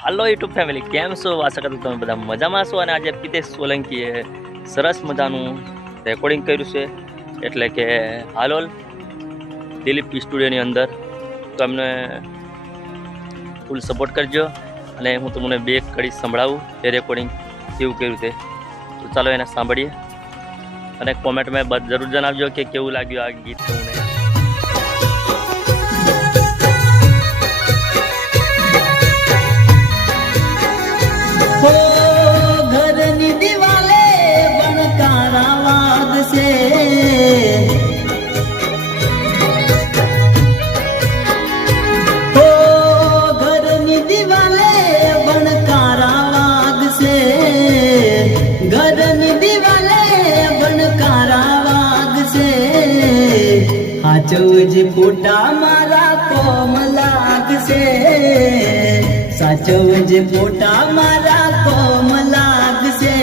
હાલો YouTube family, કેમ છો? આશા કરું તમે બધા મજામાં છો. અને આજે પિતેશ સોલંકીએ સરસ મજાનું રેકોર્ડિંગ કર્યું છે, એટલે કે હાલોલ દિલીપ સ્ટુડિયોની અંદર. તો અમને ફૂલ સપોર્ટ કરજો અને હું તમને બે કડી સંભળાવું એ રેકોર્ડિંગ કેવું કર્યું તે. તો ચાલો એને સાંભળીએ અને કોમેન્ટમાં જરૂર જણાવજો કે કેવું લાગ્યું આ ગીત તમને. घरनी दिवाले बनकारा वाद से हो घरनी दिवाले बनकारा वाद से घरनी दिवाले बनकारा वाद से हाचो जी फूटा मारा कोम लाग से साचो जे फूटा मारा कोम लाग से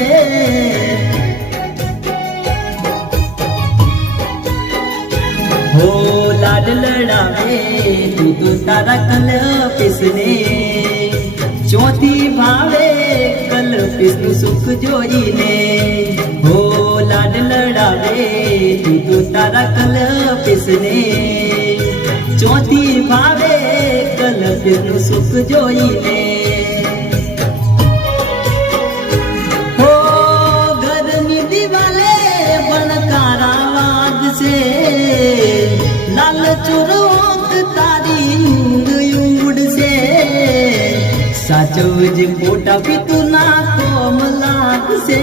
हो लाड लड़ावे तू तो तारा कल पिसने चौथी भावे कल पिसनु सुख जोई ने हो लाड लड़ावे तू तो तारा कल पिसने चौथी भावे कल पिसनु सुख जोई ने हो घरनी दिवाले बनकारा वाद से लाल चुरोक तारी यूड से साचो जी पोटा पितु ना कोम लाग से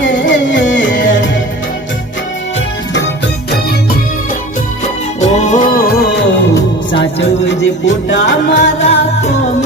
ओ साचो जी पोटा मारा कोम